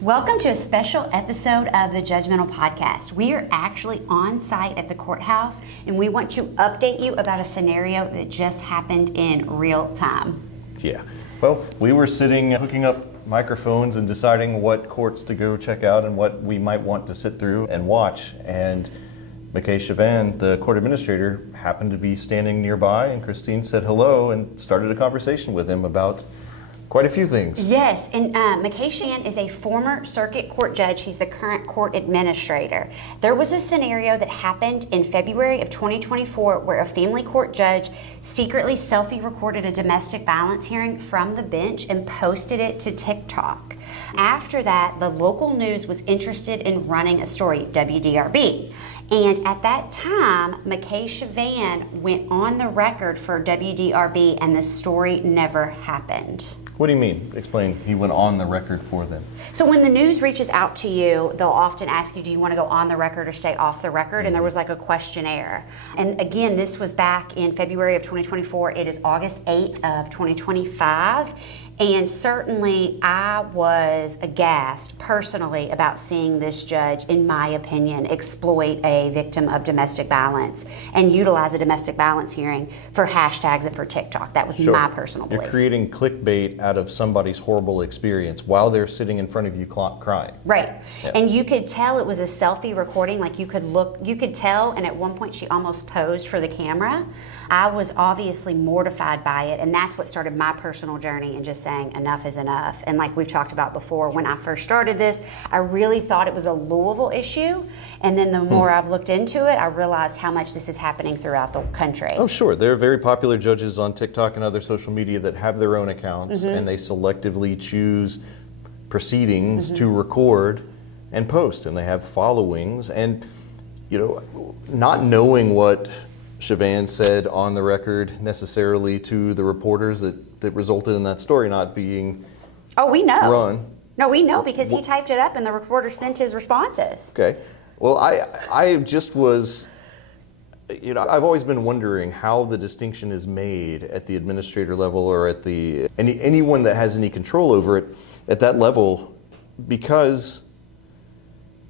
Welcome to a special episode of the Judgmental Podcast. We are actually on site at the courthouse, and we want to update you about a scenario that just happened in real time. Yeah. Well, we were sitting, hooking up microphones and deciding what courts to go check out and what we might want to sit through and watch. And McKay Chauvin, the court administrator, happened to be standing nearby, and Christine said hello and started a conversation with him about quite a few things. Yes, and McKay Chauvin is a former circuit court judge. He's the current court administrator. There was a scenario that happened in February of 2024 where a family court judge secretly selfie recorded a domestic violence hearing from the bench and posted it to TikTok. After that, the local news was interested in running a story, WDRB. And at that time, McKay Chauvin went on the record for WDRB, and the story never happened. What do you mean? Explain. He went on the record for them. So when the news reaches out to you, they'll often ask you, do you want to go on the record or stay off the record? And there was like a questionnaire. And again, this was back in February of 2024. It is August 8th of 2025. And certainly I was aghast personally about seeing this judge, in my opinion, exploit a victim of domestic violence and utilize a domestic violence hearing for hashtags and for TikTok. That was my personal belief. You're creating clickbait out of somebody's horrible experience while they're sitting in front of you crying. Right. Yeah. And you could tell it was a selfie recording. Like you could tell, and at one point she almost posed for the camera. I was obviously mortified by it, and that's what started my personal journey and just saying enough is enough. And like we've talked about before, when I first started this, I really thought it was a Louisville issue, and then the more I've looked into it, I realized how much this is happening throughout the country. Oh, sure. There are very popular judges on TikTok and other social media that have their own accounts, and they selectively choose proceedings to record and post, and they have followings. And, you know, not knowing what Chauvin said on the record necessarily to the reporters that resulted in that story not being we know. run. No, we know because he typed it up and the reporter sent his responses. Okay. Well, I just was, you know, I've always been wondering how the distinction is made at the administrator level or at the anyone that has any control over it at that level, because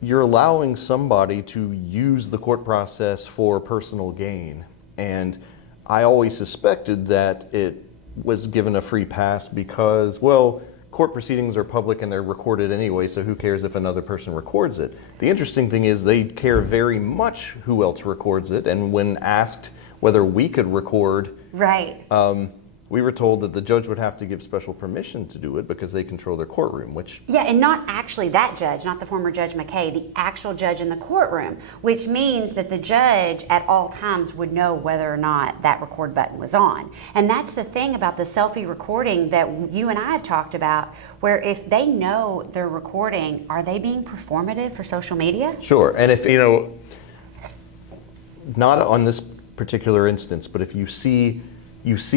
you're allowing somebody to use the court process for personal gain. And I always suspected that it was given a free pass because, well, court proceedings are public and they're recorded anyway, so who cares if another person records it? The interesting thing is they care very much who else records it, and when asked whether we could record, right. We were told that the judge would have to give special permission to do it because they control their courtroom, which... Yeah, and not actually that judge, not the former Judge McKay, the actual judge in the courtroom, which means that the judge at all times would know whether or not that record button was on. And that's the thing about the selfie recording that you and I have talked about, where if they know they're recording, are they being performative for social media? Sure, and if, you know, not on this particular instance, but if you see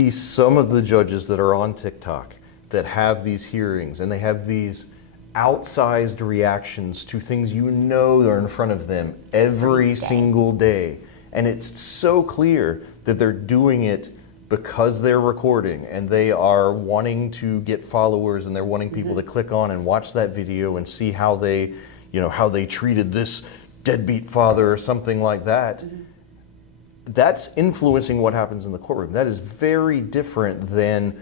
some of the judges that are on TikTok that have these hearings and they have these outsized reactions to things you know are in front of them every single day. And it's so clear that they're doing it because they're recording and they are wanting to get followers and they're wanting people to click on and watch that video and see how they, you know, how they treated this deadbeat father or something like that. That's influencing what happens in the courtroom. That is very different than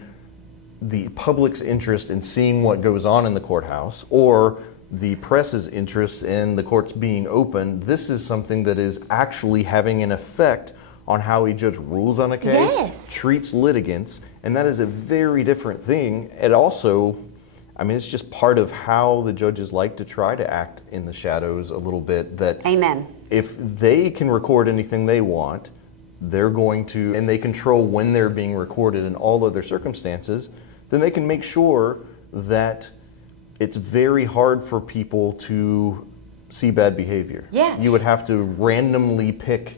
the public's interest in seeing what goes on in the courthouse or the press's interest in the courts being open. This is something that is actually having an effect on how a judge rules on a case, treats litigants, and that is a very different thing. It also, I mean, it's just part of how the judges like to try to act in the shadows a little bit. That Amen. If they can record anything they want, they're going to, and they control when they're being recorded in all other circumstances, then they can make sure that it's very hard for people to see bad behavior. Yeah. You would have to randomly pick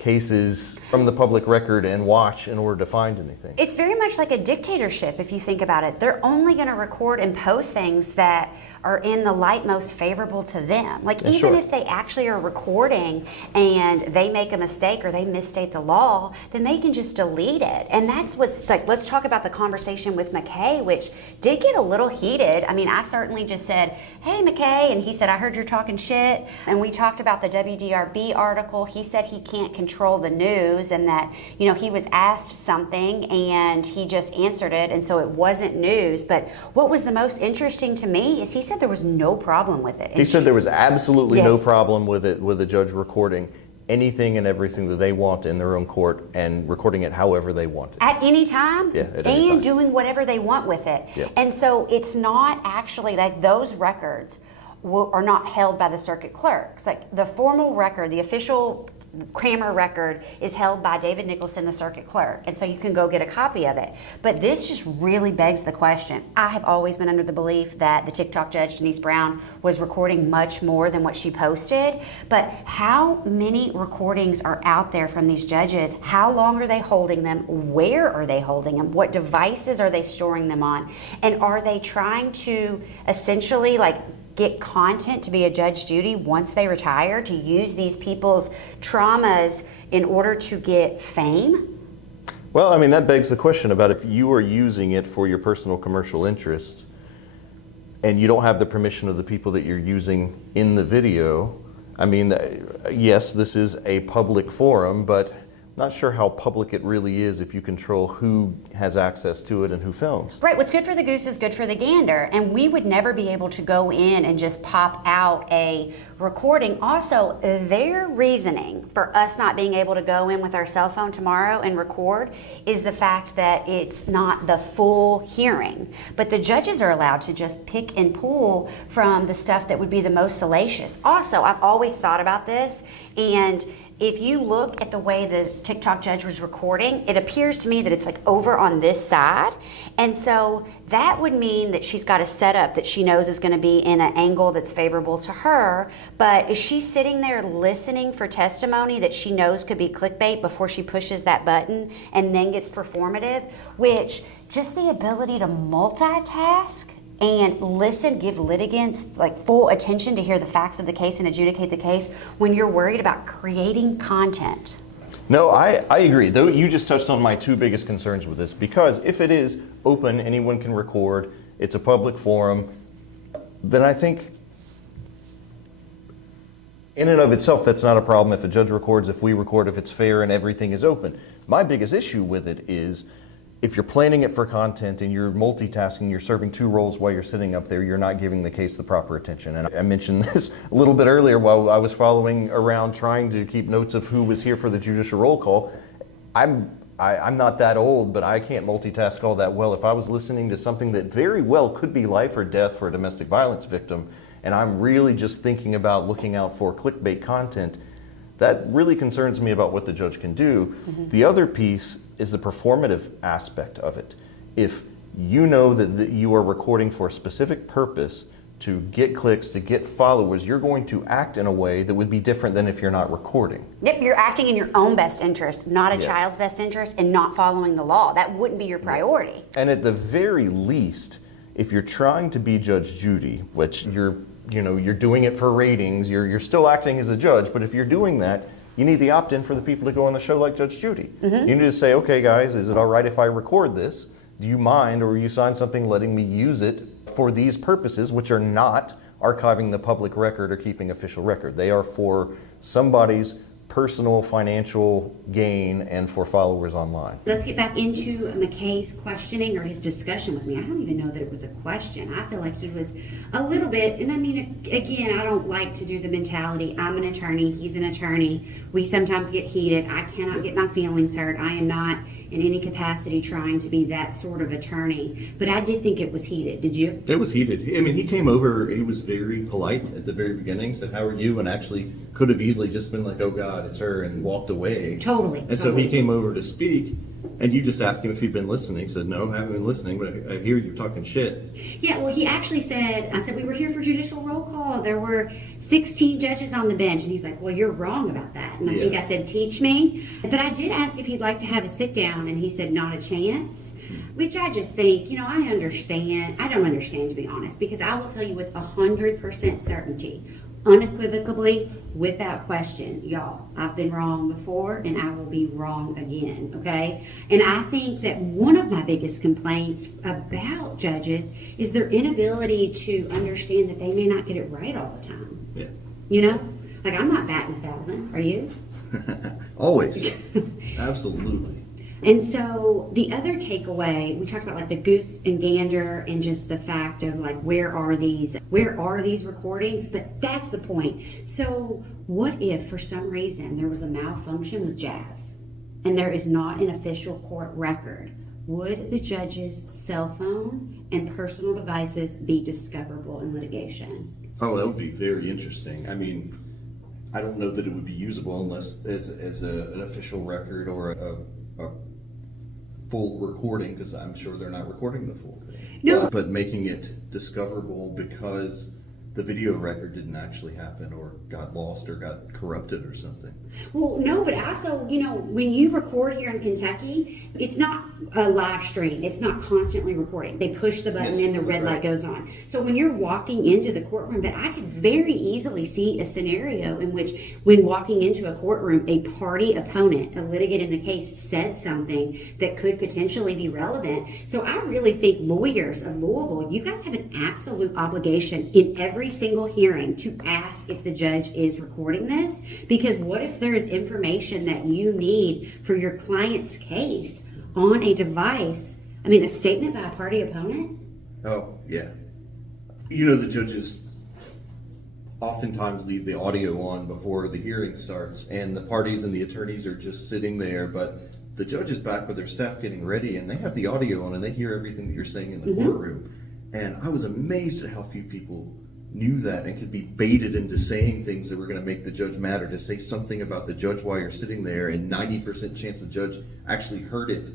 cases from the public record and watch in order to find anything. It's very much like a dictatorship if you think about it. They're only going to record and post things that are in the light most favorable to them. Like even sure. if they actually are recording and they make a mistake or they misstate the law, then they can just delete it. And that's what's like, let's talk about the conversation with McKay, which did get a little heated. I mean, I certainly just said, hey McKay, and he said, I heard you're talking shit. And we talked about the WDRB article. He said he can't control the news and that, you know, he was asked something and he just answered it. And so it wasn't news. But what was the most interesting to me is he said there was no problem with it. He said there was absolutely no Yes. problem with it, with a judge recording anything and everything that they want in their own court and recording it however they want it. At any time, Yeah, at any and time. doing whatever they want with it. Yeah. And so it's not actually like those records are not held by the circuit clerks. Like the formal record, the official Kramer record is held by David Nicholson, the circuit clerk. And so you can go get a copy of it. But this just really begs the question. I have always been under the belief that the TikTok judge, Denise Brown, was recording much more than what she posted. But how many recordings are out there from these judges? How long are they holding them? Where are they holding them? What devices are they storing them on? And are they trying to essentially like get content to be a Judge Judy once they retire, to use these people's traumas in order to get fame? Well, I mean, that begs the question about if you are using it for your personal commercial interest and you don't have the permission of the people that you're using in the video. I mean, yes, this is a public forum, but not sure how public it really is if you control who has access to it and who films. Right, what's good for the goose is good for the gander, and we would never be able to go in and just pop out a recording. Also, their reasoning for us not being able to go in with our cell phone tomorrow and record is the fact that it's not the full hearing. But the judges are allowed to just pick and pull from the stuff that would be the most salacious. Also, I've always thought about this, and if you look at the way the TikTok judge was recording, it appears to me that it's like over on this side. And so that would mean that she's got a setup that she knows is going to be in an angle that's favorable to her. But is she sitting there listening for testimony that she knows could be clickbait before she pushes that button and then gets performative? Which, just the ability to multitask and listen, give litigants like full attention to hear the facts of the case and adjudicate the case when you're worried about creating content. No, I agree. Though you just touched on my two biggest concerns with this, because if it is open, anyone can record, it's a public forum, then I think in and of itself that's not a problem. If a judge records, if we record, if it's fair and everything is open. My biggest issue with it is if you're planning it for content and you're multitasking, you're serving two roles while you're sitting up there, you're not giving the case the proper attention. And I mentioned this a little bit earlier while I was following around trying to keep notes of who was here for the judicial roll call. I'm not that old, but I can't multitask all that well. If I was listening to something that very well could be life or death for a domestic violence victim, and I'm really just thinking about looking out for clickbait content, that really concerns me about what the judge can do. Mm-hmm. The other piece is the performative aspect of it. If you know that you are recording for a specific purpose to get clicks, to get followers, you're going to act in a way that would be different than if you're not recording. Yep, you're acting in your own best interest, not a child's best interest, and not following the law. That wouldn't be your priority. And at the very least, if you're trying to be Judge Judy, which you're doing it for ratings, you're still acting as a judge, but if you're doing that, you need the opt-in for the people to go on the show like Judge Judy. Mm-hmm. You need to say, okay guys, is it all right if I record this? Do you mind, or will you sign something letting me use it for these purposes, which are not archiving the public record or keeping official record. They are for somebody's personal financial gain and for followers online. Let's get back into McKay's questioning or his discussion with me. I don't even know that it was a question. I feel like he was a little bit, and I mean, again, I don't like to do the mentality, I'm an attorney, he's an attorney. We sometimes get heated. I cannot get my feelings hurt. I am not in any capacity trying to be that sort of attorney. But I did think it was heated. Did you? It was heated. I mean, he came over, he was very polite at the very beginning, said, how are you? And actually could have easily just been like, oh God, it's her, and walked away. Totally. And so he came over to speak, And you just asked him if he'd been listening. He said, no, I haven't been listening, but I hear you talking shit. Yeah, well, he actually said, I said, we were here for judicial roll call. There were 16 judges on the bench. And he's like, well, you're wrong about that. And I think I said, teach me. But I did ask if he'd like to have a sit down, and he said, not a chance. Which I just think, I understand. I don't understand, to be honest, because I will tell you with 100% certainty, unequivocally, without question, y'all, I've been wrong before and I will be wrong again, okay? And I think that one of my biggest complaints about judges is their inability to understand that they may not get it right all the time. Yeah. Like, I'm not batting 1,000, are you? Always. Absolutely. And so the other takeaway, we talked about like the goose and gander and just the fact of like, where are these recordings? But that's the point. So what if for some reason there was a malfunction with Jazz and there is not an official court record? Would the judge's cell phone and personal devices be discoverable in litigation? Oh, that would be very interesting. I mean, I don't know that it would be usable unless as an official record or a full recording, because I'm sure they're not recording the full thing. No. But making it discoverable because the video record didn't actually happen or got lost or got corrupted or something. Well, no, but also, when you record here in Kentucky, it's not a live stream. It's not constantly recording. They push the button and the red light goes on. So when you're walking into the courtroom, but I could very easily see a scenario in which when walking into a courtroom, a party opponent, a litigant in the case, said something that could potentially be relevant. So I really think lawyers of Louisville, you guys have an absolute obligation in every single hearing to ask if the judge is recording this, because what if there is information that you need for your client's case on a device? I mean, a statement by a party opponent? Oh, yeah. The judges oftentimes leave the audio on before the hearing starts, and the parties and the attorneys are just sitting there, but the judge is back with their staff getting ready, and they have the audio on, and they hear everything that you're saying in the courtroom. And I was amazed at how few people knew that and could be baited into saying things that were going to make the judge mad, or to say something about the judge while you're sitting there, and 90% chance the judge actually heard it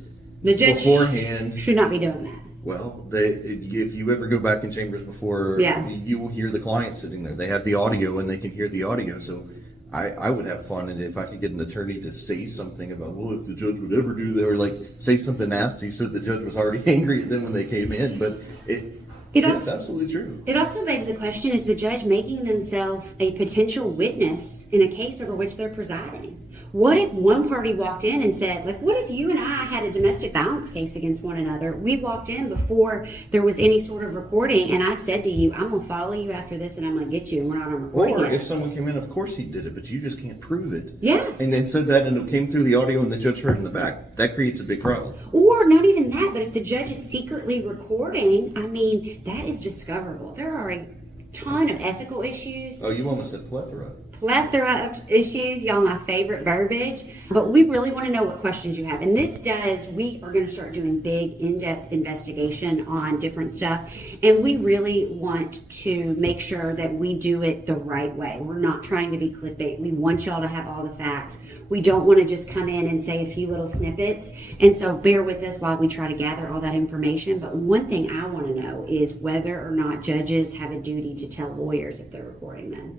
The judge beforehand. Should not be doing that. Well, if you ever go back in chambers before, you will hear the client sitting there. They have the audio and they can hear the audio. So I would have fun, and if I could get an attorney to say something about, well, if the judge would ever do that, or like say something nasty, so the judge was already angry at them when they came in. But it's absolutely true. It also begs the question, is the judge making themselves a potential witness in a case over which they're presiding? What if one party walked in and said, like, what if you and I had a domestic violence case against one another? We walked in before there was any sort of recording, and I said to you, I'm going to follow you after this, and I'm going to get you, and we're not on recording Or yet. if someone came in, of course he did it, but you just can't prove it. Yeah. And then said that, and it came through the audio, and the judge heard in the back. That creates a big problem. Or not even that, but if the judge is secretly recording, I mean, that is discoverable. There are a ton of ethical issues. Oh, you almost said plethora. Plethora of issues, y'all, my favorite verbiage. But we really want to know what questions you have. And we are going to start doing big, in-depth investigation on different stuff. And we really want to make sure that we do it the right way. We're not trying to be clickbait. We want y'all to have all the facts. We don't want to just come in and say a few little snippets. And so bear with us while we try to gather all that information. But one thing I want to know is whether or not judges have a duty to tell lawyers if they're recording them.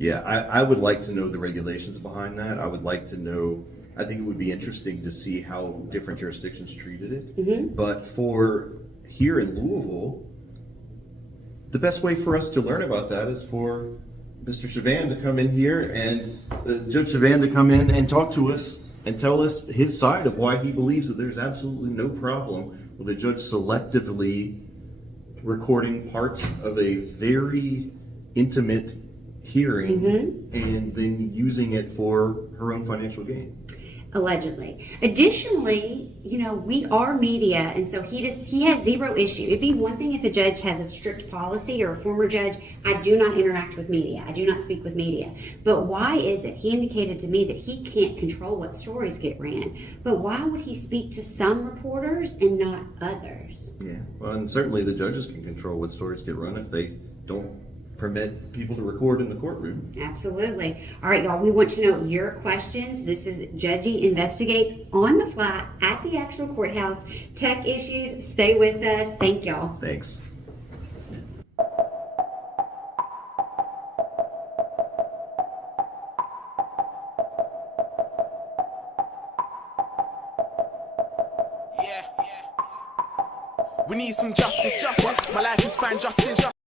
Yeah, I would like to know the regulations behind that. I would like to know, I think it would be interesting to see how different jurisdictions treated it. Mm-hmm. But for here in Louisville, the best way for us to learn about that is for Mr. Chavan to come in here and Judge Chavan to come in and talk to us and tell us his side of why he believes that there's absolutely no problem with a judge selectively recording parts of a very intimate hearing and then using it for her own financial gain. Allegedly. Additionally, we are media, and so he has zero issue. It'd be one thing if a judge has a strict policy, or a former judge, I do not interact with media. I do not speak with media. But why is it? He indicated to me that he can't control what stories get ran. But why would he speak to some reporters and not others? Yeah, well, and certainly the judges can control what stories get run if they don't permit people to record in the courtroom. Absolutely. All right, y'all, we want to know your questions. This is Judgy Investigates on the fly at the actual courthouse. Tech issues, stay with us. Thank y'all. Thanks. We need some justice, justice. My life is fine, justice.